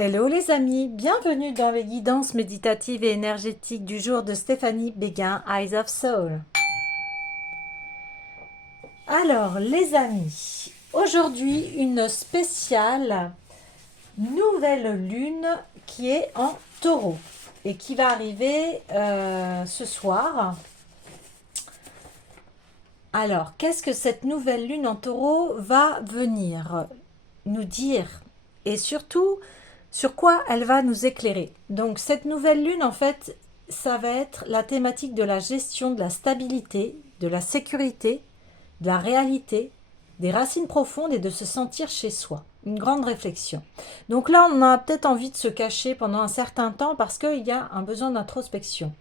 Hello les amis, bienvenue dans les guidances méditatives et énergétiques du jour de Stéphanie Béguin, Eyes of Soul. Alors les amis, aujourd'hui une spéciale nouvelle lune qui est en taureau et qui va arriver ce soir. Alors, qu'est-ce que cette nouvelle lune en taureau va venir nous dire? Et surtout, sur quoi elle va nous éclairer? Donc, cette nouvelle lune, en fait, ça va être la thématique de la gestion de la stabilité, de la sécurité, de la réalité, des racines profondes et de se sentir chez soi. Une grande réflexion. Donc là, on a peut-être envie de se cacher pendant un certain temps parce qu'il y a un besoin d'introspection.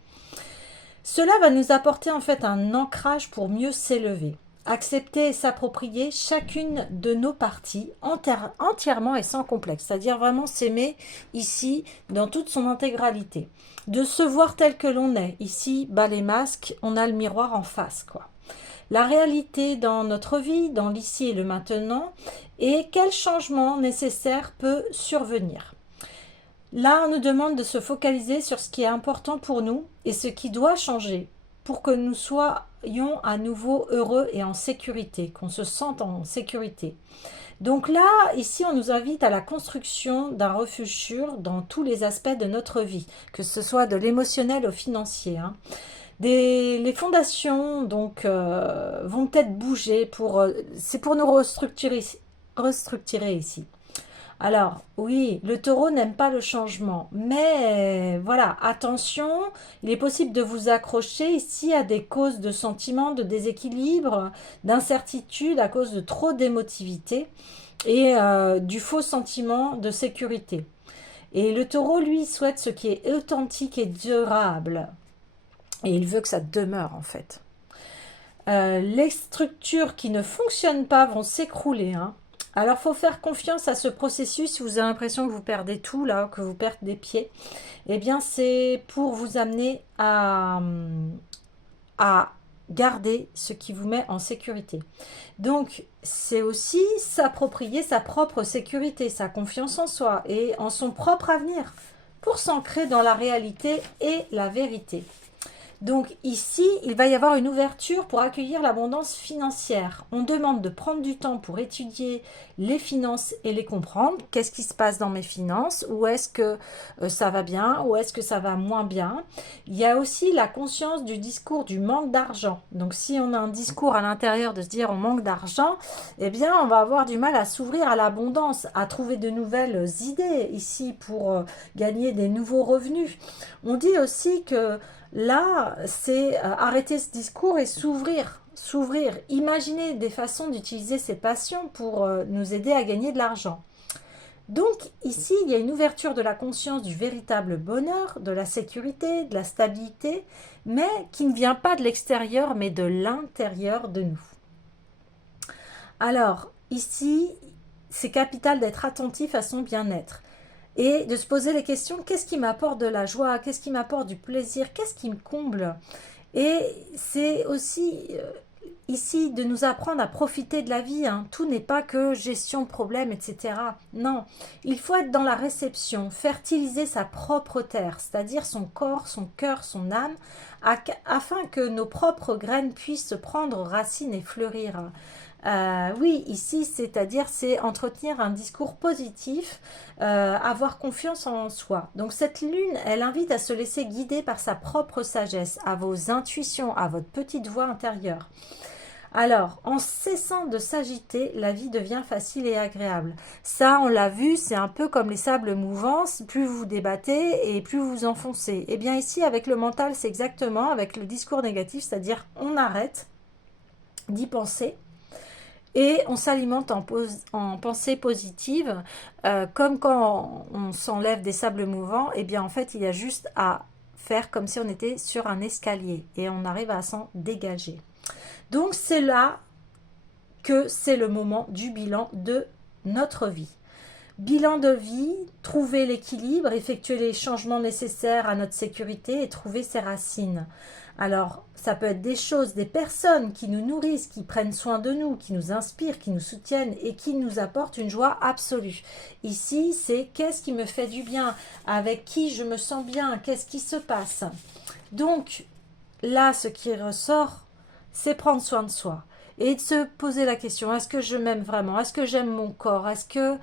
Cela va nous apporter en fait un ancrage pour mieux s'élever, accepter et s'approprier chacune de nos parties entièrement et sans complexe, c'est-à-dire vraiment s'aimer ici dans toute son intégralité, de se voir tel que l'on est. Ici, bas les masques, on a le miroir en face, quoi. La réalité dans notre vie, dans l'ici et le maintenant, et quel changement nécessaire peut survenir. Là, on nous demande de se focaliser sur ce qui est important pour nous et ce qui doit changer pour que nous soyons à nouveau heureux et en sécurité, qu'on se sente en sécurité. Donc là, ici, on nous invite à la construction d'un refuge sûr dans tous les aspects de notre vie, que ce soit de l'émotionnel au financier. Les fondations donc vont peut-être bouger c'est pour nous restructurer ici. Alors, oui, le taureau n'aime pas le changement, mais voilà, attention, il est possible de vous accrocher ici à des causes de sentiments, de déséquilibre, d'incertitude à cause de trop d'émotivité et du faux sentiment de sécurité. Et le taureau, lui, souhaite ce qui est authentique et durable. Et il veut que ça demeure, en fait. Les structures qui ne fonctionnent pas vont s'écrouler, hein. Alors, il faut faire confiance à ce processus. Si vous avez l'impression que vous perdez tout, là, que vous perdez des pieds, eh bien, c'est pour vous amener à garder ce qui vous met en sécurité. Donc, c'est aussi s'approprier sa propre sécurité, sa confiance en soi et en son propre avenir pour s'ancrer dans la réalité et la vérité. Donc ici, il va y avoir une ouverture pour accueillir l'abondance financière. On demande de prendre du temps pour étudier les finances et les comprendre. Qu'est-ce qui se passe dans mes finances? Où est-ce que ça va bien? Où est-ce que ça va moins bien? Il y a aussi la conscience du discours du manque d'argent. Donc si on a un discours à l'intérieur de se dire on manque d'argent, eh bien on va avoir du mal à s'ouvrir à l'abondance, à trouver de nouvelles idées ici pour gagner des nouveaux revenus. On dit aussi que là, c'est arrêter ce discours et s'ouvrir, imaginer des façons d'utiliser ses passions pour nous aider à gagner de l'argent. Donc ici, il y a une ouverture de la conscience du véritable bonheur, de la sécurité, de la stabilité, mais qui ne vient pas de l'extérieur, mais de l'intérieur de nous. Alors, ici, c'est capital d'être attentif à son bien-être et de se poser les questions, qu'est-ce qui m'apporte de la joie, qu'est-ce qui m'apporte du plaisir, qu'est-ce qui me comble. Et c'est aussi ici de nous apprendre à profiter de la vie, hein. Tout n'est pas que gestion de problèmes, etc. Non, il faut être dans la réception, fertiliser sa propre terre, c'est-à-dire son corps, son cœur, son âme, afin que nos propres graines puissent prendre racine et fleurir. Oui, ici, c'est-à-dire, c'est entretenir un discours positif, avoir confiance en soi. Donc cette lune, elle invite à se laisser guider par sa propre sagesse, à vos intuitions, à votre petite voix intérieure. Alors, en cessant de s'agiter, la vie devient facile et agréable. Ça, on l'a vu, c'est un peu comme les sables mouvants. Plus vous débattez et plus vous vous enfoncez. Et bien ici, avec le mental, c'est exactement avec le discours négatif, c'est-à-dire on arrête d'y penser et on s'alimente en pensée positive, comme quand on s'enlève des sables mouvants, et bien en fait il y a juste à faire comme si on était sur un escalier et on arrive à s'en dégager. Donc c'est là que c'est le moment du bilan de notre vie. Bilan de vie, trouver l'équilibre, effectuer les changements nécessaires à notre sécurité et trouver ses racines. Alors, ça peut être des choses, des personnes qui nous nourrissent, qui prennent soin de nous, qui nous inspirent, qui nous soutiennent et qui nous apportent une joie absolue. Ici, c'est qu'est-ce qui me fait du bien, avec qui je me sens bien, qu'est-ce qui se passe. Donc, là, ce qui ressort, c'est prendre soin de soi et de se poser la question, est-ce que je m'aime vraiment? Est-ce que j'aime mon corps? Est-ce que...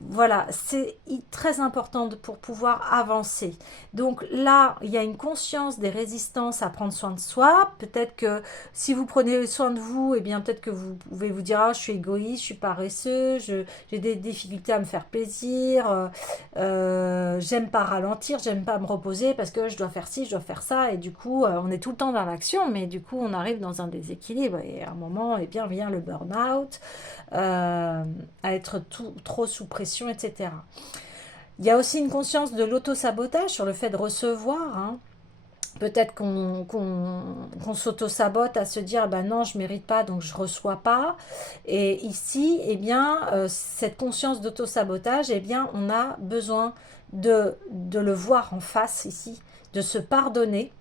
Voilà, c'est très important pour pouvoir avancer. Donc là, il y a une conscience des résistances à prendre soin de soi. Peut-être que si vous prenez soin de vous, eh bien peut-être que vous pouvez vous dire, ah, je suis égoïste, je suis paresseux, j'ai des difficultés à me faire plaisir, j'aime pas ralentir, j'aime pas me reposer parce que je dois faire ci, je dois faire ça. Et du coup, on est tout le temps dans l'action, mais du coup, on arrive dans un déséquilibre. Et à un moment, eh bien, vient le burn-out, à être trop sous pression, etc. Il y a aussi une conscience de l'auto-sabotage sur le fait de recevoir. Hein. Peut-être qu'on s'auto-sabote à se dire ben non, je ne mérite pas, donc je ne reçois pas. Et ici, eh bien, cette conscience d'auto-sabotage, eh bien, on a besoin de le voir en face ici, de se pardonner.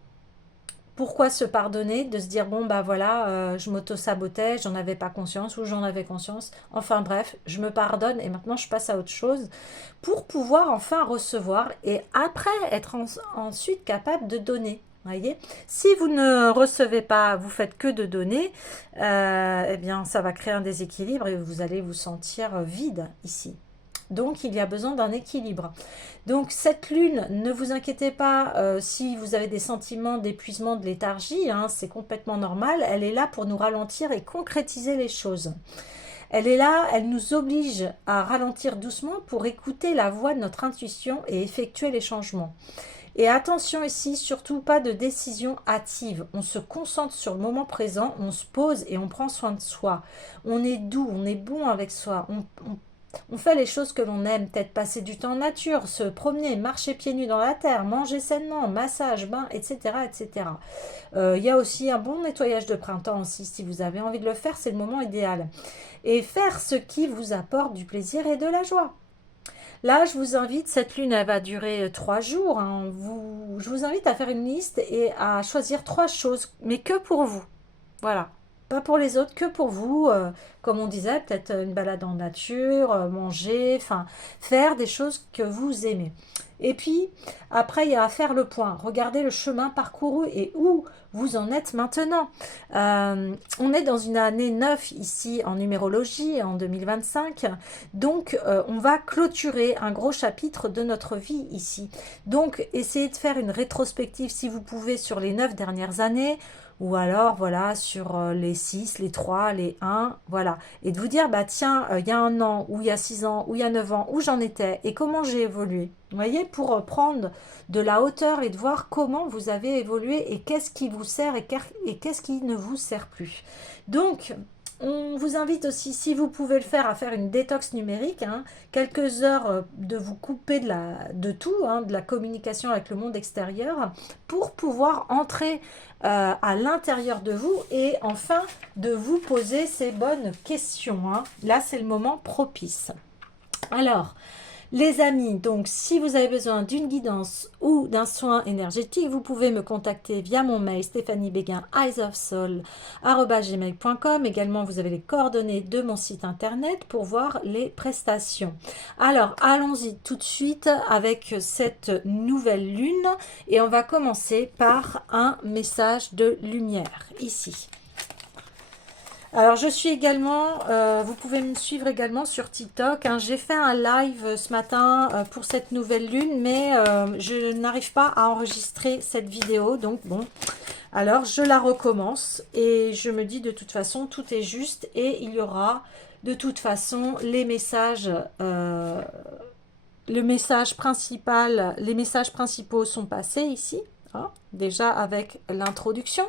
Pourquoi se pardonner? De se dire, bon, bah voilà, je m'auto-sabotais, j'en avais pas conscience ou j'en avais conscience. Enfin bref, je me pardonne et maintenant je passe à autre chose pour pouvoir enfin recevoir et après être ensuite capable de donner. Voyez, si vous ne recevez pas, vous faites que de donner, eh bien ça va créer un déséquilibre et vous allez vous sentir vide ici. Donc, il y a besoin d'un équilibre. Donc, cette lune, ne vous inquiétez pas si vous avez des sentiments d'épuisement, de léthargie, hein, c'est complètement normal. Elle est là pour nous ralentir et concrétiser les choses. Elle est là, elle nous oblige à ralentir doucement pour écouter la voix de notre intuition et effectuer les changements. Et attention ici, surtout pas de décision hâtive. On se concentre sur le moment présent, on se pose et on prend soin de soi. On est doux, on est bon avec soi, on fait les choses que l'on aime, peut-être passer du temps en nature, se promener, marcher pieds nus dans la terre, manger sainement, massage, bain, etc. etc. Il y a aussi un bon nettoyage de printemps aussi, si vous avez envie de le faire, c'est le moment idéal. Et faire ce qui vous apporte du plaisir et de la joie. Là, je vous invite, cette lune, elle va durer 3 jours. Hein, je vous invite à faire une liste et à choisir 3 choses, mais que pour vous. Voilà. Pas pour les autres, que pour vous. Comme on disait, peut-être une balade en nature, manger, enfin, faire des choses que vous aimez. Et puis, après, il y a à faire le point. Regardez le chemin parcouru et où vous en êtes maintenant. On est dans une année 9 ici en numérologie, en 2025. Donc, on va clôturer un gros chapitre de notre vie ici. Donc, essayez de faire une rétrospective si vous pouvez sur les 9 dernières années ou alors voilà sur les 6, les 3, les 1, voilà. Et de vous dire, bah tiens, il y a 1 an, ou il y a 6 ans, ou il y a 9 ans, où j'en étais et comment j'ai évolué. Vous voyez, pour prendre de la hauteur et de voir comment vous avez évolué et qu'est-ce qui vous sert et qu'est-ce qui ne vous sert plus. Donc, on vous invite aussi, si vous pouvez le faire, à faire une détox numérique, hein, quelques heures de vous couper de tout, hein, de la communication avec le monde extérieur, pour pouvoir entrer à l'intérieur de vous et enfin de vous poser ces bonnes questions. Hein. Là, c'est le moment propice. Alors, les amis, donc si vous avez besoin d'une guidance ou d'un soin énergétique, vous pouvez me contacter via mon mail stéphaniebeguin@gmail.com. Également, vous avez les coordonnées de mon site internet pour voir les prestations. Alors, allons-y tout de suite avec cette nouvelle lune et on va commencer par un message de lumière ici. Alors, je suis également, vous pouvez me suivre également sur TikTok. Hein. J'ai fait un live ce matin pour cette nouvelle lune, mais je n'arrive pas à enregistrer cette vidéo. Donc, bon, alors je la recommence et je me dis de toute façon, tout est juste et il y aura de toute façon les messages, le message principal, les messages principaux sont passés ici, hein, déjà avec l'introduction.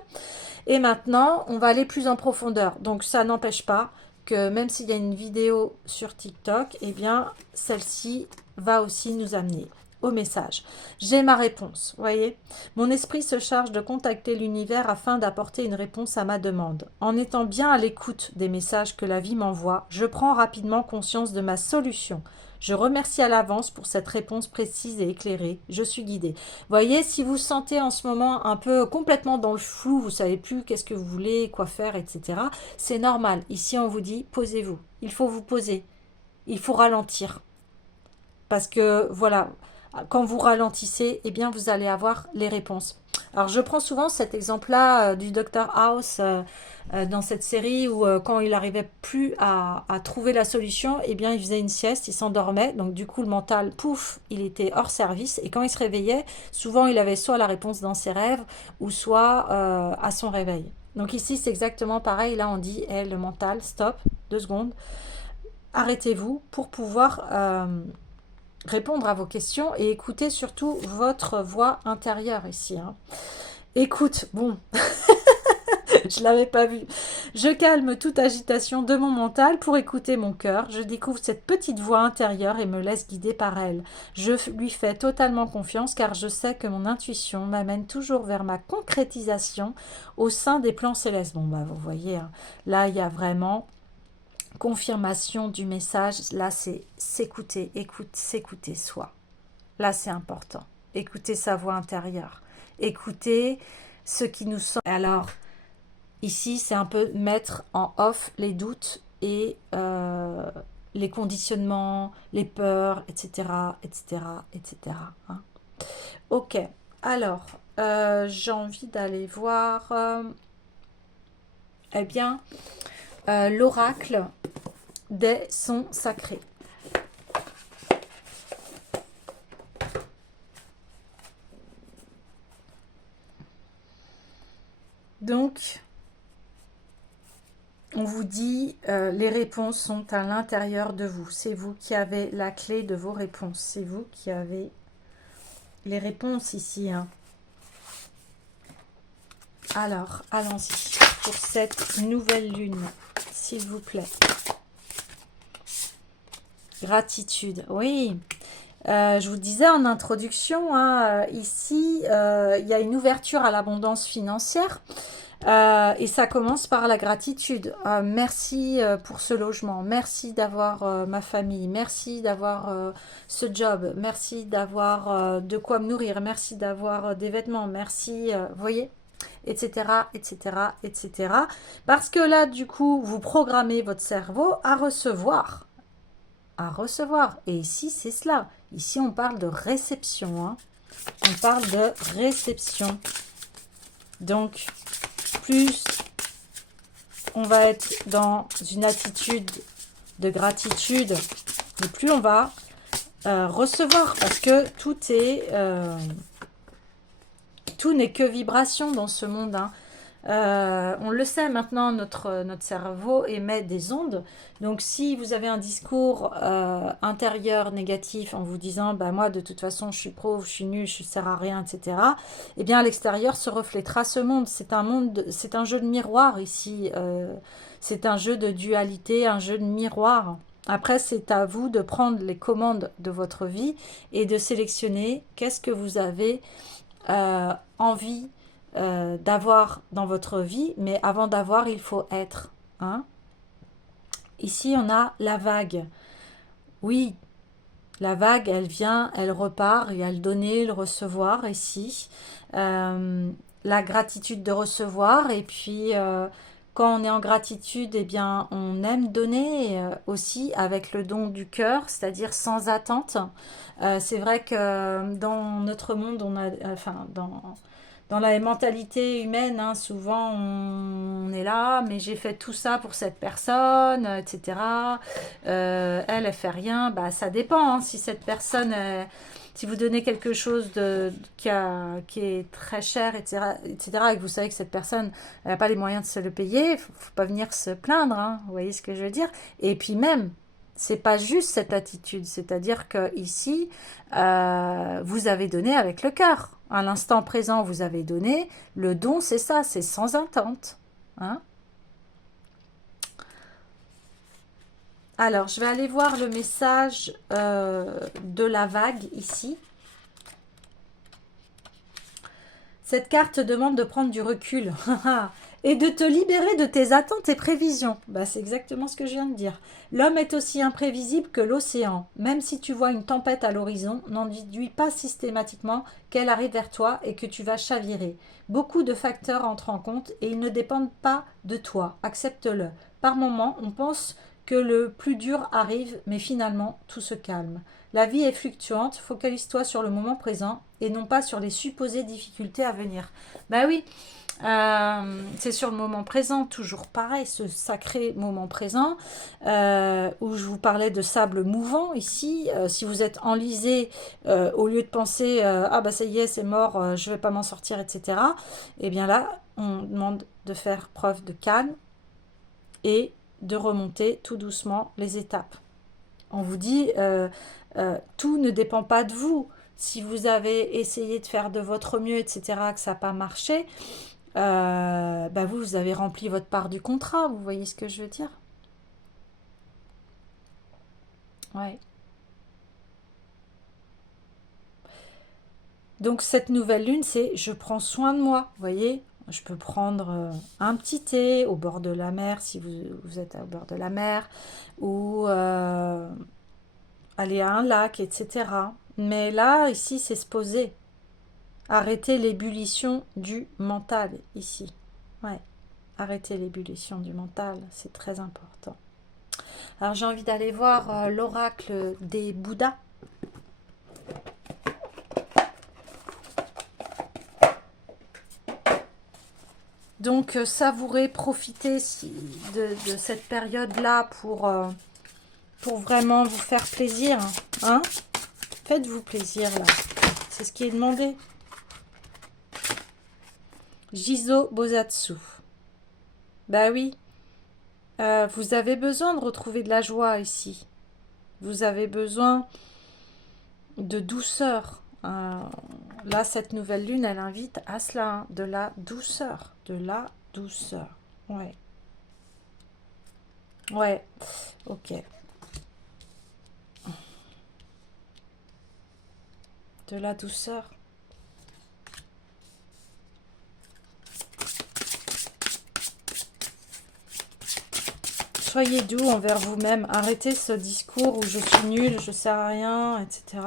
Et maintenant, on va aller plus en profondeur. Donc, ça n'empêche pas que même s'il y a une vidéo sur TikTok, eh bien, celle-ci va aussi nous amener. au message. J'ai ma réponse, voyez. Mon esprit se charge de contacter l'univers afin d'apporter une réponse à ma demande. En étant bien à l'écoute des messages que la vie m'envoie, je prends rapidement conscience de ma solution. Je remercie à l'avance pour cette réponse précise et éclairée. Je suis guidée. Voyez, si vous sentez en ce moment un peu complètement dans le flou, vous savez plus qu'est-ce que vous voulez, quoi faire, etc., c'est normal. Ici, on vous dit, posez-vous. Il faut vous poser. Il faut ralentir. Parce que, voilà, quand vous ralentissez, eh bien, vous allez avoir les réponses. Alors, je prends souvent cet exemple-là du Dr House dans cette série où quand il n'arrivait plus à trouver la solution, eh bien, il faisait une sieste, il s'endormait. Donc, du coup, le mental, pouf, il était hors service. Et quand il se réveillait, souvent, il avait soit la réponse dans ses rêves ou soit à son réveil. Donc ici, c'est exactement pareil. Là, on dit, hey, le mental, stop, 2 secondes. Arrêtez-vous pour pouvoir répondre à vos questions et écouter surtout votre voix intérieure ici. Hein. Écoute, bon, je ne l'avais pas vu. Je calme toute agitation de mon mental pour écouter mon cœur. Je découvre cette petite voix intérieure et me laisse guider par elle. Je lui fais totalement confiance car je sais que mon intuition m'amène toujours vers ma concrétisation au sein des plans célestes. Bon, bah, vous voyez, hein, là, il y a vraiment confirmation du message. Là, c'est s'écouter, s'écouter soi. Là, c'est important. Écouter sa voix intérieure. Écouter ce qui nous sent. Alors, ici, c'est un peu mettre en off les doutes et les conditionnements, les peurs, etc., etc., etc. Hein. Ok. Alors, j'ai envie d'aller voir, eh bien, l'oracle des sons sacrés. Donc, on vous dit, les réponses sont à l'intérieur de vous. C'est vous qui avez la clé de vos réponses. C'est vous qui avez les réponses ici. Hein. Alors, allons-y pour cette nouvelle lune, s'il vous plaît. Gratitude, oui. Je vous disais en introduction, hein, ici, il y a une ouverture à l'abondance financière. Et ça commence par la gratitude. Merci pour ce logement, merci d'avoir ma famille, merci d'avoir ce job, merci d'avoir de quoi me nourrir, merci d'avoir des vêtements, merci, vous voyez, etc., etc., etc. Parce que là, du coup, vous programmez votre cerveau à recevoir. À recevoir. Et ici, c'est cela. Ici, on parle de réception. Hein. On parle de réception. Donc, plus on va être dans une attitude de gratitude, et plus on va recevoir, parce que tout n'est que vibration dans ce monde. Hein. On le sait maintenant, notre cerveau émet des ondes. Donc si vous avez un discours intérieur négatif en vous disant bah, moi de toute façon je suis pauvre, je suis nul, je ne sers à rien, etc. Eh bien à l'extérieur se reflètera ce monde. C'est un jeu de miroir ici. C'est un jeu de dualité, un jeu de miroir. Après, c'est à vous de prendre les commandes de votre vie et de sélectionner qu'est-ce que vous avez envie d'avoir dans votre vie, mais avant d'avoir, il faut être. Hein. Ici, on a la vague. Oui, la vague, elle vient, elle repart, il y a le donner, le recevoir ici. La gratitude de recevoir, et puis quand on est en gratitude, eh bien, on aime donner aussi avec le don du cœur, c'est-à-dire sans attente. C'est vrai que dans notre monde, dans la mentalité humaine, hein, souvent on est là, mais j'ai fait tout ça pour cette personne, etc. Elle fait rien, bah ça dépend. Hein, si cette personne, si vous donnez quelque chose qui est très cher, etc., etc., et que vous savez que cette personne n'a pas les moyens de se le payer, il faut pas venir se plaindre. Hein, vous voyez ce que je veux dire? Et puis même, c'est pas juste cette attitude, c'est-à-dire que ici, vous avez donné avec le cœur. À l'instant présent, vous avez donné. Le don, c'est ça, c'est sans attente. Hein. Alors, je vais aller voir le message de la vague ici. Cette carte demande de prendre du recul et de te libérer de tes attentes et prévisions. Bah, c'est exactement ce que je viens de dire. L'homme est aussi imprévisible que l'océan. Même si tu vois une tempête à l'horizon, n'en déduis pas systématiquement qu'elle arrive vers toi et que tu vas chavirer. Beaucoup de facteurs entrent en compte et ils ne dépendent pas de toi. Accepte-le. Par moments, on pense que le plus dur arrive, mais finalement, tout se calme. La vie est fluctuante, focalise-toi sur le moment présent et non pas sur les supposées difficultés à venir. Bah oui, c'est sur le moment présent, toujours pareil, ce sacré moment présent, où je vous parlais de sable mouvant ici. Si vous êtes enlisé, au lieu de penser ah bah ça y est, c'est mort, je vais pas m'en sortir, etc. Et bien là, on demande de faire preuve de calme et de remonter tout doucement les étapes. On vous dit, tout ne dépend pas de vous. Si vous avez essayé de faire de votre mieux, etc., que ça n'a pas marché, bah vous, vous avez rempli votre part du contrat. Vous voyez ce que je veux dire? Ouais. Donc cette nouvelle lune, c'est je prends soin de moi. Vous voyez? Je peux prendre un petit thé au bord de la mer si vous êtes au bord de la mer, ou aller à un lac, etc. Mais là, ici, c'est se poser. Arrêter l'ébullition du mental, ici. Ouais, arrêter l'ébullition du mental, c'est très important. Alors, j'ai envie d'aller voir l'oracle des Bouddhas. Donc, savourez, profitez de cette période-là pour vraiment vous faire plaisir. Hein? Faites-vous plaisir, là. C'est ce qui est demandé. Jizo Bosatsu. Bah oui, vous avez besoin de retrouver de la joie ici. Vous avez besoin de douceur. Là, cette nouvelle lune, elle invite à cela, hein, de la douceur. De la douceur. Ouais. Ouais. Ok. De la douceur. Soyez doux envers vous-même. Arrêtez ce discours où je suis nulle, je sers à rien, etc.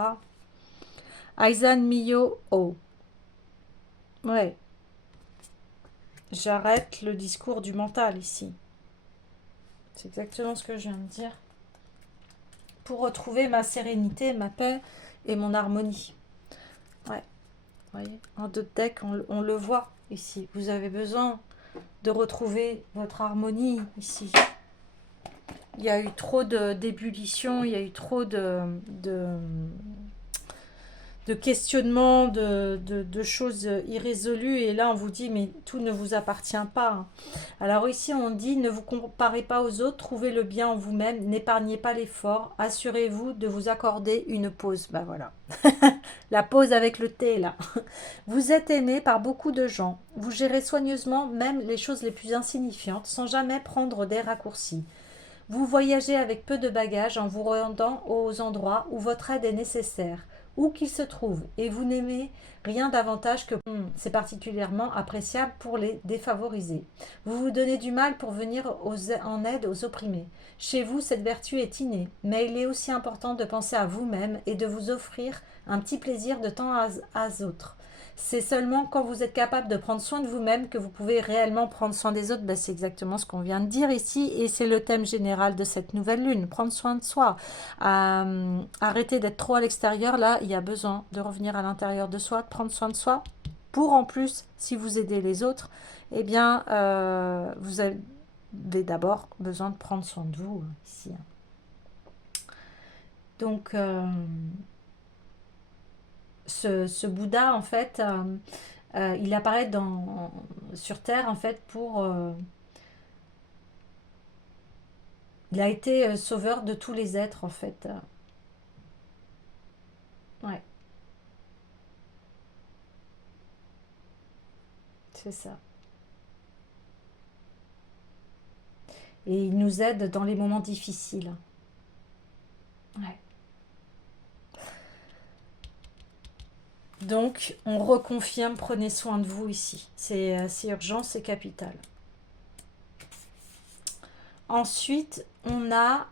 Aisan Miyo O. Ouais. J'arrête le discours du mental ici. C'est exactement ce que je viens de dire. Pour retrouver ma sérénité, ma paix et mon harmonie. Ouais. Vous voyez, en deux decks, on le voit ici. Vous avez besoin de retrouver votre harmonie ici. Il y a eu trop d'ébullition, il y a eu trop de questionnements, de choses irrésolues. Et là, on vous dit, mais tout ne vous appartient pas. Alors ici, on dit, ne vous comparez pas aux autres, trouvez le bien en vous-même, n'épargnez pas l'effort, assurez-vous de vous accorder une pause. Ben voilà, la pause avec le thé, là. Vous êtes aimé par beaucoup de gens. Vous gérez soigneusement même les choses les plus insignifiantes, sans jamais prendre des raccourcis. Vous voyagez avec peu de bagages en vous rendant aux endroits où votre aide est nécessaire, où qu'ils se trouvent, et vous n'aimez rien davantage que c'est particulièrement appréciable pour les défavorisés. Vous vous donnez du mal pour venir en aide aux opprimés. Chez vous, cette vertu est innée, mais il est aussi important de penser à vous-même et de vous offrir un petit plaisir de temps à autre. C'est seulement quand vous êtes capable de prendre soin de vous-même que vous pouvez réellement prendre soin des autres. Ben, c'est exactement ce qu'on vient de dire ici et c'est le thème général de cette nouvelle lune. Prendre soin de soi. Arrêter d'être trop à l'extérieur. Là, il y a besoin de revenir à l'intérieur de soi, de prendre soin de soi. Pour en plus, si vous aidez les autres, eh bien, vous avez d'abord besoin de prendre soin de vous ici. Donc, ce Bouddha, en fait, il apparaît sur Terre, en fait, il a été sauveur de tous les êtres, en fait. Ouais, c'est ça. Et il nous aide dans les moments difficiles. Ouais. Donc, on reconfirme, prenez soin de vous ici. C'est urgent, c'est capital. Ensuite, on a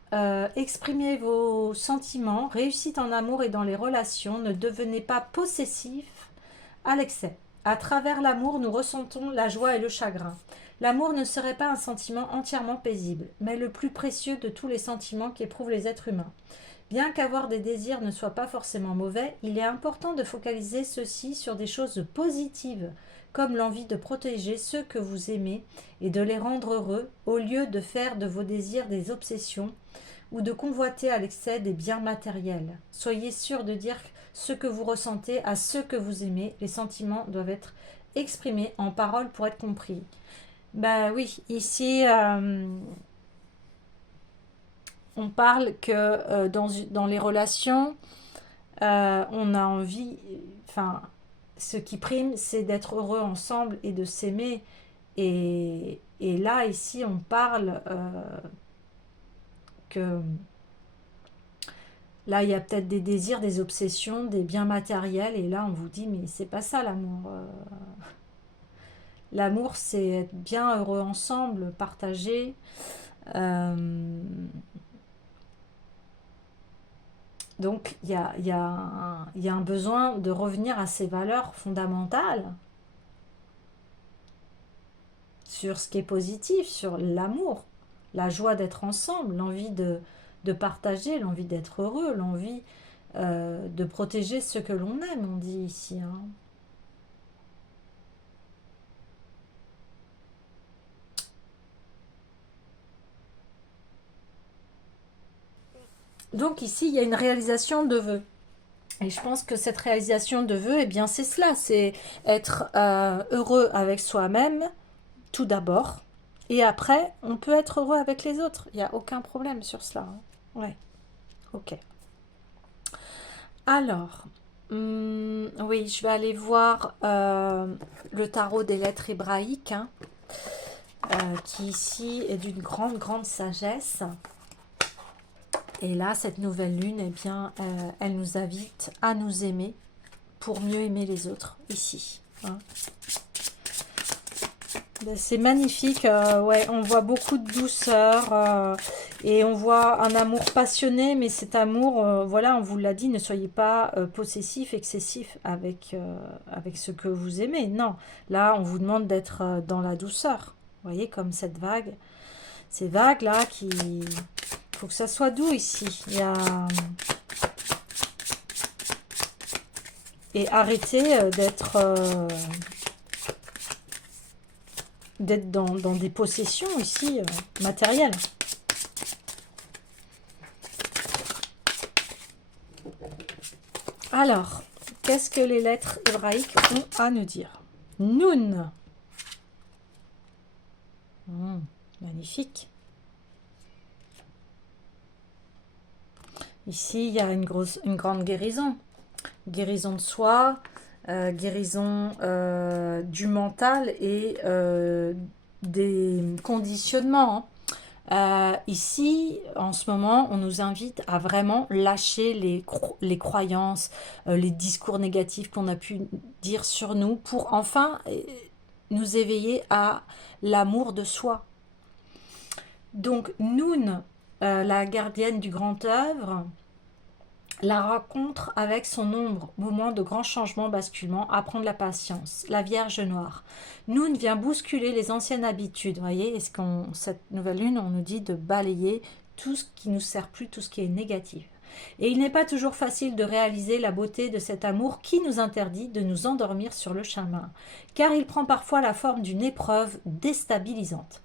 exprimé vos sentiments, réussite en amour et dans les relations, ne devenez pas possessif à l'excès. À travers l'amour, nous ressentons la joie et le chagrin. L'amour ne serait pas un sentiment entièrement paisible, mais le plus précieux de tous les sentiments qu'éprouvent les êtres humains. Bien qu'avoir des désirs ne soit pas forcément mauvais, il est important de focaliser ceux-ci sur des choses positives, comme l'envie de protéger ceux que vous aimez et de les rendre heureux, au lieu de faire de vos désirs des obsessions ou de convoiter à l'excès des biens matériels. Soyez sûr de dire ce que vous ressentez à ceux que vous aimez. Les sentiments doivent être exprimés en paroles pour être compris. Ben oui, ici, on parle que dans les relations, on a envie, enfin, ce qui prime, c'est d'être heureux ensemble et de s'aimer. Et là, ici, on parle que là, il y a peut-être des désirs, des obsessions, des biens matériels. Et là, on vous dit, mais c'est pas ça l'amour. L'amour, c'est être bien heureux ensemble, partager. Donc, il y a un besoin de revenir à ces valeurs fondamentales, sur ce qui est positif, sur l'amour, la joie d'être ensemble, l'envie de partager, l'envie d'être heureux, l'envie de protéger ceux que l'on aime, on dit ici. Hein. Donc ici, il y a une réalisation de vœux. Et je pense que cette réalisation de vœux, eh bien, c'est cela, c'est être heureux avec soi-même, tout d'abord, et après, on peut être heureux avec les autres. Il n'y a aucun problème sur cela. Hein. Ouais, ok. Alors, oui, je vais aller voir le tarot des lettres hébraïques, hein, qui ici est d'une grande, grande sagesse. Et là, cette nouvelle lune, eh bien, elle nous invite à nous aimer pour mieux aimer les autres, ici. Hein. C'est magnifique, ouais, on voit beaucoup de douceur et on voit un amour passionné, mais cet amour, voilà, on vous l'a dit, ne soyez pas possessif, excessif avec ce que vous aimez. Non, là, on vous demande d'être dans la douceur. Vous voyez, comme cette vague, ces vagues-là qui... Il faut que ça soit doux ici. Il y a... Et arrêtez d'être dans des possessions ici, matérielles. Alors, qu'est-ce que les lettres hébraïques ont à nous dire? Noun. Magnifique. Ici, il y a une grande guérison. Guérison de soi, guérison du mental et des conditionnements. Ici, en ce moment, on nous invite à vraiment lâcher les croyances, les discours négatifs qu'on a pu dire sur nous pour enfin nous éveiller à l'amour de soi. Donc, Noun, la gardienne du grand œuvre, la rencontre avec son ombre, moment de grand changement, basculement, apprendre la patience, la Vierge Noire. Noun vient bousculer les anciennes habitudes, voyez, cette nouvelle lune, on nous dit de balayer tout ce qui ne nous sert plus, tout ce qui est négatif. Et il n'est pas toujours facile de réaliser la beauté de cet amour qui nous interdit de nous endormir sur le chemin, car il prend parfois la forme d'une épreuve déstabilisante.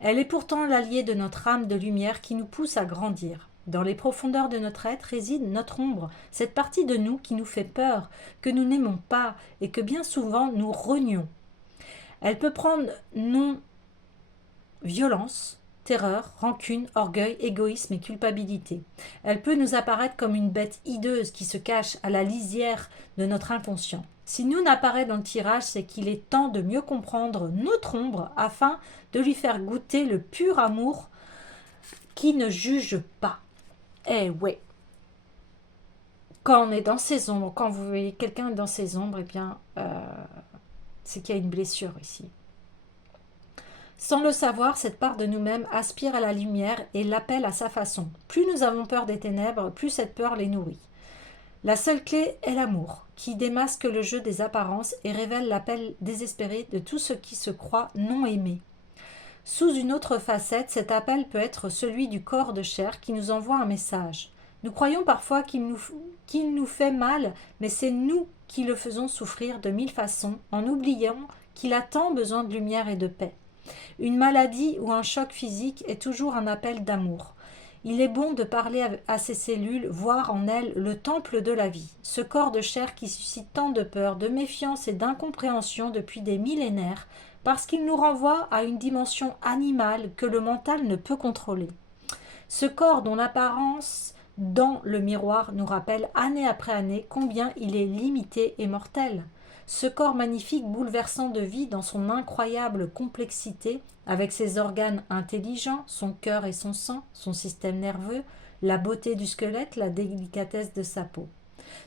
Elle est pourtant l'allié de notre âme de lumière qui nous pousse à grandir. Dans les profondeurs de notre être réside notre ombre, cette partie de nous qui nous fait peur, que nous n'aimons pas et que bien souvent nous renions. Elle peut prendre nom violence, terreur, rancune, orgueil, égoïsme et culpabilité. Elle peut nous apparaître comme une bête hideuse qui se cache à la lisière de notre inconscient. Si nous n'apparaît dans le tirage, c'est qu'il est temps de mieux comprendre notre ombre afin de lui faire goûter le pur amour qui ne juge pas. Eh ouais. quand on est dans ses ombres, quand vous voyez quelqu'un dans ses ombres, eh bien, c'est qu'il y a une blessure ici. Sans le savoir, cette part de nous-mêmes aspire à la lumière et l'appelle à sa façon. Plus nous avons peur des ténèbres, plus cette peur les nourrit. La seule clé est l'amour, qui démasque le jeu des apparences et révèle l'appel désespéré de tout ce qui se croit non aimé. Sous une autre facette, cet appel peut être celui du corps de chair qui nous envoie un message. Nous croyons parfois qu'il nous fait mal, mais c'est nous qui le faisons souffrir de mille façons, en oubliant qu'il a tant besoin de lumière et de paix. Une maladie ou un choc physique est toujours un appel d'amour. Il est bon de parler à ces cellules, voir en elles le temple de la vie, ce corps de chair qui suscite tant de peur, de méfiance et d'incompréhension depuis des millénaires, parce qu'il nous renvoie à une dimension animale que le mental ne peut contrôler. Ce corps dont l'apparence dans le miroir nous rappelle année après année combien il est limité et mortel. Ce corps magnifique bouleversant de vie dans son incroyable complexité, avec ses organes intelligents, son cœur et son sang, son système nerveux, la beauté du squelette, la délicatesse de sa peau.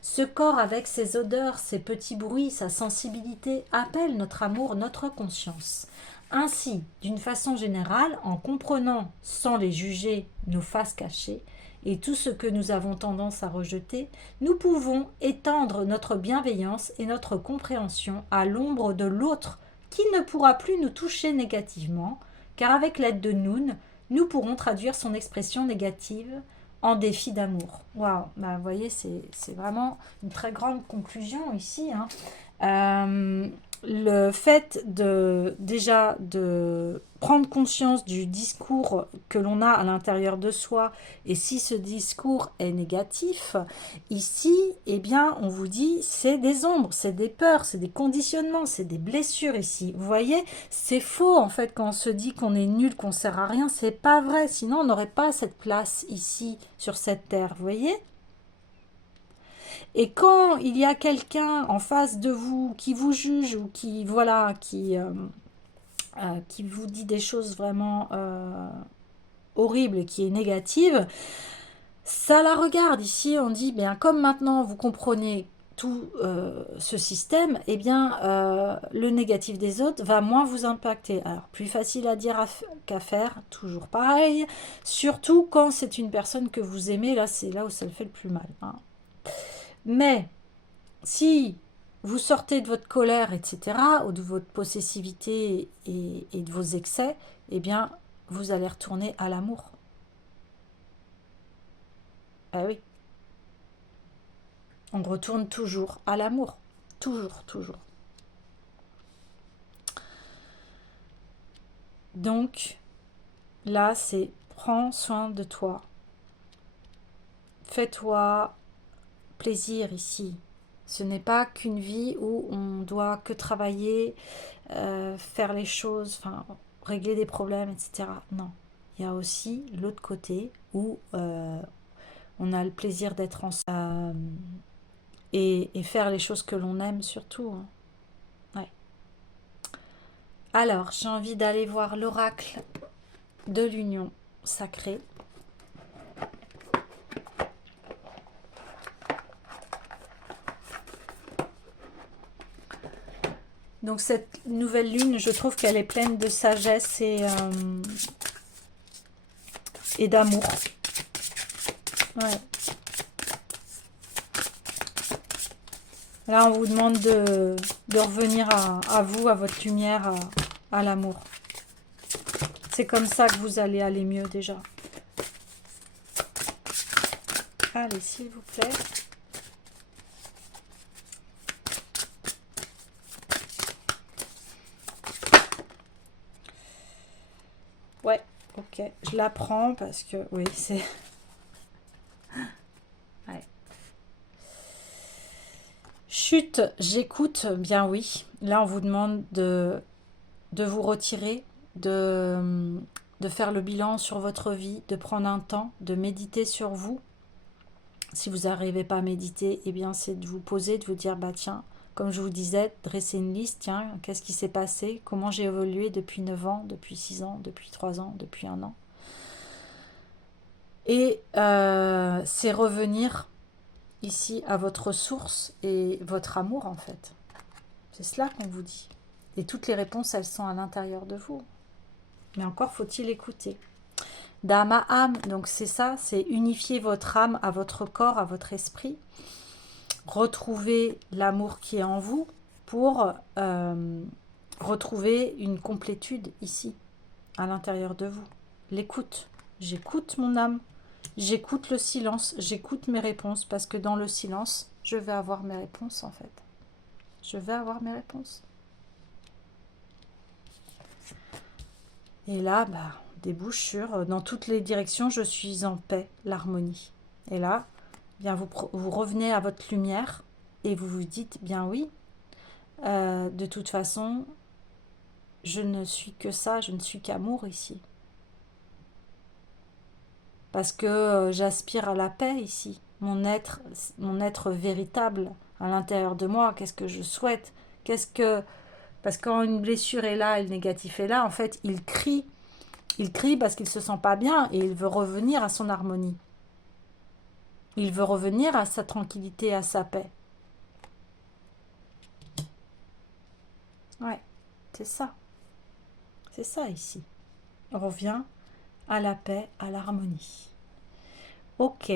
Ce corps avec ses odeurs, ses petits bruits, sa sensibilité, appelle notre amour, notre conscience. Ainsi, d'une façon générale, en comprenant, sans les juger, nos faces cachées, et tout ce que nous avons tendance à rejeter, nous pouvons étendre notre bienveillance et notre compréhension à l'ombre de l'autre qui ne pourra plus nous toucher négativement, car avec l'aide de Noun, nous pourrons traduire son expression négative en défi d'amour. Waouh, bah, vous voyez, c'est vraiment une très grande conclusion ici. Le fait déjà de prendre conscience du discours que l'on a à l'intérieur de soi, et si ce discours est négatif, ici, eh bien, on vous dit, c'est des ombres, c'est des peurs, c'est des conditionnements, c'est des blessures ici. Vous voyez, c'est faux en fait quand on se dit qu'on est nul, qu'on sert à rien, c'est pas vrai, sinon on n'aurait pas cette place ici, sur cette terre, vous voyez ? Et quand il y a quelqu'un en face de vous qui vous juge ou qui, voilà, qui vous dit des choses vraiment horribles et qui est négative, ça la regarde. Ici, on dit, bien, comme maintenant vous comprenez tout ce système, eh bien, le négatif des autres va moins vous impacter. Alors, plus facile à dire qu'à faire, toujours pareil. Surtout quand c'est une personne que vous aimez, là, c'est là où ça le fait le plus mal. Mais si vous sortez de votre colère, etc., ou de votre possessivité et de vos excès, eh bien, vous allez retourner à l'amour. Ah oui. On retourne toujours à l'amour. Toujours, toujours. Donc, là, c'est prends soin de toi. Fais-toi plaisir ici. Ce n'est pas qu'une vie où on doit que travailler, faire les choses, enfin, régler des problèmes, etc. Non. Il y a aussi l'autre côté où on a le plaisir d'être ensemble et faire les choses que l'on aime surtout. Ouais. Alors, j'ai envie d'aller voir l'oracle de l'union sacrée. Donc cette nouvelle lune, je trouve qu'elle est pleine de sagesse et d'amour. Ouais. Là, on vous demande de revenir à vous, à votre lumière, à l'amour. C'est comme ça que vous allez aller mieux déjà. Allez, s'il vous plaît. Ouais, ok. Je la prends parce que, oui, c'est... Ouais. Chute, j'écoute, bien oui. Là, on vous demande de vous retirer, de faire le bilan sur votre vie, de prendre un temps, de méditer sur vous. Si vous n'arrivez pas à méditer, eh bien, c'est de vous poser, de vous dire, bah tiens, comme je vous disais, dresser une liste, tiens, qu'est-ce qui s'est passé, comment j'ai évolué depuis 9 ans, depuis 6 ans, depuis 3 ans, depuis 1 an. Et c'est revenir ici à votre source et votre amour en fait. C'est cela qu'on vous dit. Et toutes les réponses, elles sont à l'intérieur de vous. Mais encore faut-il écouter. Dhamma âme, donc c'est ça, c'est unifier votre âme à votre corps, à votre esprit. Retrouver l'amour qui est en vous pour retrouver une complétude ici, à l'intérieur de vous. L'écoute. J'écoute mon âme. J'écoute le silence. J'écoute mes réponses parce que dans le silence, je vais avoir mes réponses en fait. Je vais avoir mes réponses. Et là, bah, on débouche sur dans toutes les directions, je suis en paix, l'harmonie. Et là, bien vous revenez à votre lumière et vous vous dites, bien oui, de toute façon, je ne suis que ça, je ne suis qu'amour ici. Parce que j'aspire à la paix ici. Mon être véritable à l'intérieur de moi, qu'est-ce que je souhaite? Parce que quand une blessure est là et le négatif est là, en fait, il crie. Il crie parce qu'il ne se sent pas bien et il veut revenir à son harmonie. Il veut revenir à sa tranquillité, à sa paix. Ouais, c'est ça. C'est ça ici. On revient à la paix, à l'harmonie. Ok.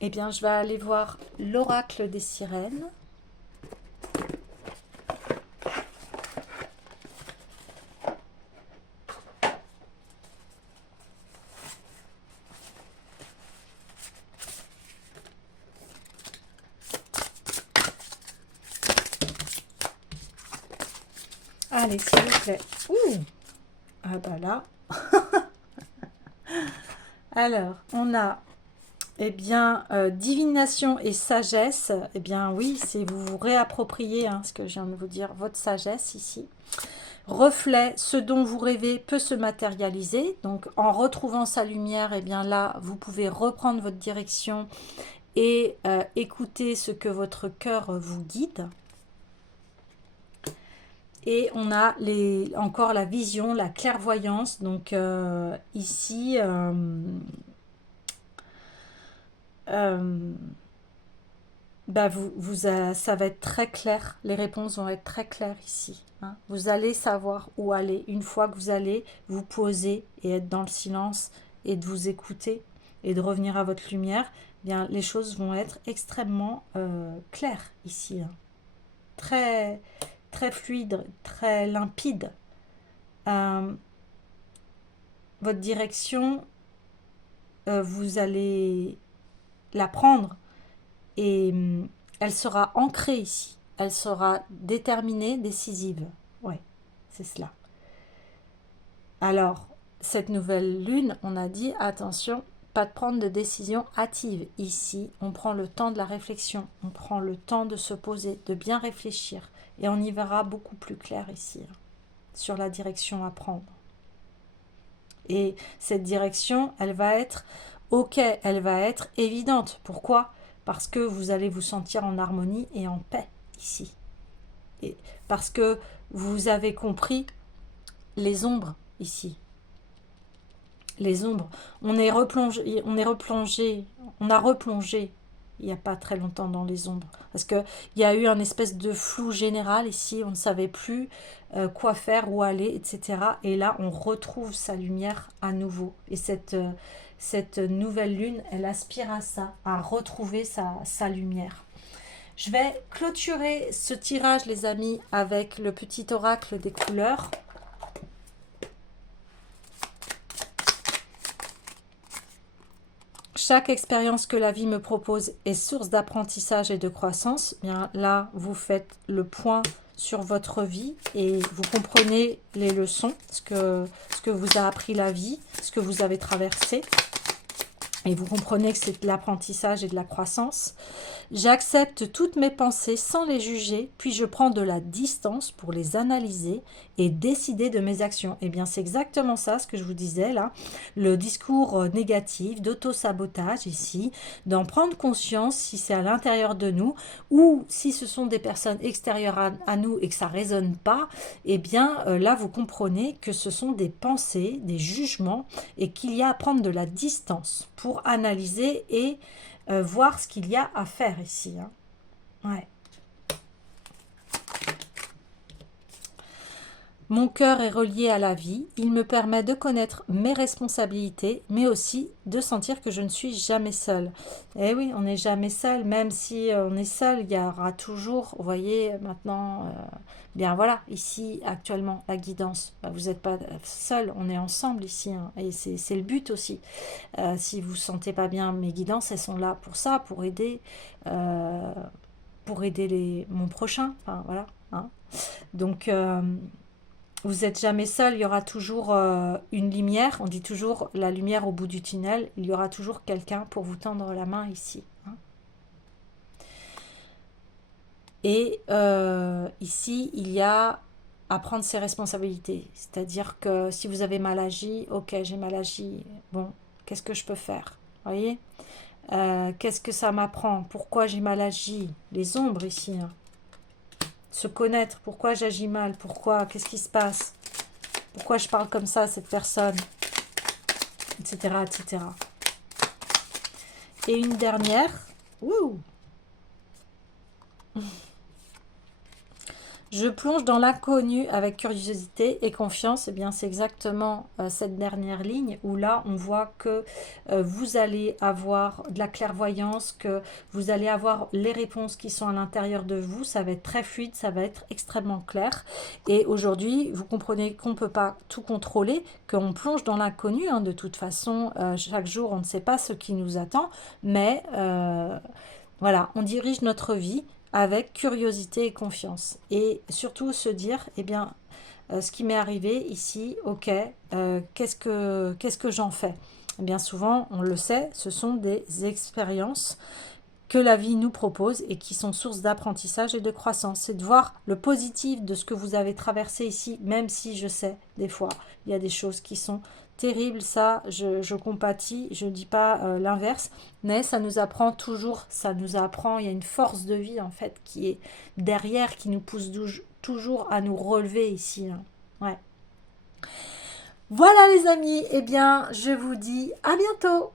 Eh bien, je vais aller voir l'oracle des sirènes. Allez, s'il vous plaît. Ouh. Ah bah là. Alors, on a, eh bien, divination et sagesse. Eh bien, oui, c'est vous vous réappropriez, ce que je viens de vous dire, votre sagesse ici. Reflet, ce dont vous rêvez peut se matérialiser. Donc, en retrouvant sa lumière, eh bien là, vous pouvez reprendre votre direction et écouter ce que votre cœur vous guide. Et on a encore la vision, la clairvoyance. Donc ici, ça va être très clair. Les réponses vont être très claires ici. Vous allez savoir où aller. Une fois que vous allez vous poser et être dans le silence et de vous écouter et de revenir à votre lumière, bien les choses vont être extrêmement claires ici. Très fluide, très limpide. Votre direction, vous allez la prendre et elle sera ancrée ici. Elle sera déterminée, décisive. Ouais, c'est cela. Alors, cette nouvelle lune, on a dit, attention, pas de prendre de décision hâtive. Ici, on prend le temps de la réflexion, on prend le temps de se poser, de bien réfléchir. Et on y verra beaucoup plus clair ici, sur la direction à prendre. Et cette direction, elle va être ok, elle va être évidente. Pourquoi? Parce que vous allez vous sentir en harmonie et en paix ici. Et parce que vous avez compris les ombres ici. Les ombres. On a replongé il n'y a pas très longtemps dans les ombres. Parce qu'il y a eu un espèce de flou général ici, on ne savait plus quoi faire, où aller, etc. Et là, on retrouve sa lumière à nouveau. Et cette nouvelle lune, elle aspire à ça, à retrouver sa lumière. Je vais clôturer ce tirage, les amis, avec le petit oracle des couleurs. Chaque expérience que la vie me propose est source d'apprentissage et de croissance. Bien là, vous faites le point sur votre vie et vous comprenez les leçons, ce que vous a appris la vie, ce que vous avez traversé. Et vous comprenez que c'est de l'apprentissage et de la croissance. J'accepte toutes mes pensées sans les juger, puis je prends de la distance pour les analyser et décider de mes actions. Eh bien, c'est exactement ça, ce que je vous disais là. Le discours négatif, d'auto-sabotage ici, d'en prendre conscience si c'est à l'intérieur de nous ou si ce sont des personnes extérieures à nous et que ça ne résonne pas, eh bien, là, vous comprenez que ce sont des pensées, des jugements et qu'il y a à prendre de la distance pour analyser et voir ce qu'il y a à faire ici. Hein. Ouais. Mon cœur est relié à la vie. Il me permet de connaître mes responsabilités, mais aussi de sentir que je ne suis jamais seule. Eh oui, on n'est jamais seul. Même si on est seul, il y aura toujours, vous voyez, maintenant, bien voilà, ici, actuellement, la guidance. Bah, vous n'êtes pas seul, on est ensemble ici. Hein, et c'est le but aussi. Si vous ne vous sentez pas bien, mes guidances, elles sont là pour ça, pour aider mon prochain. Enfin, voilà. Hein. Donc... vous n'êtes jamais seul, il y aura toujours une lumière. On dit toujours la lumière au bout du tunnel. Il y aura toujours quelqu'un pour vous tendre la main ici. Hein. Et ici, il y a à prendre ses responsabilités. C'est-à-dire que si vous avez mal agi, ok, j'ai mal agi. Bon, qu'est-ce que je peux faire? Vous voyez? Qu'est-ce que ça m'apprend? Pourquoi j'ai mal agi? Les ombres ici. Hein. Se connaître, pourquoi j'agis mal, pourquoi, qu'est-ce qui se passe, pourquoi je parle comme ça à cette personne, etc., etc. Et une dernière, ouh, je plonge dans l'inconnu avec curiosité et confiance. Eh bien, c'est exactement cette dernière ligne où là, on voit que vous allez avoir de la clairvoyance, que vous allez avoir les réponses qui sont à l'intérieur de vous. Ça va être très fluide, ça va être extrêmement clair. Et aujourd'hui, vous comprenez qu'on ne peut pas tout contrôler, qu'on plonge dans l'inconnu. Hein. De toute façon, chaque jour, on ne sait pas ce qui nous attend. Mais voilà, on dirige notre vie avec curiosité et confiance. Et surtout se dire, eh bien, ce qui m'est arrivé ici, ok, qu'est-ce que j'en fais? Eh bien souvent, on le sait, ce sont des expériences que la vie nous propose et qui sont source d'apprentissage et de croissance. C'est de voir le positif de ce que vous avez traversé ici, même si je sais, des fois, il y a des choses qui sont terribles, ça, je compatis, je ne dis pas l'inverse, mais ça nous apprend toujours, ça nous apprend, il y a une force de vie, en fait, qui est derrière, qui nous pousse toujours à nous relever ici. Hein. Ouais. Voilà les amis, eh bien, je vous dis à bientôt.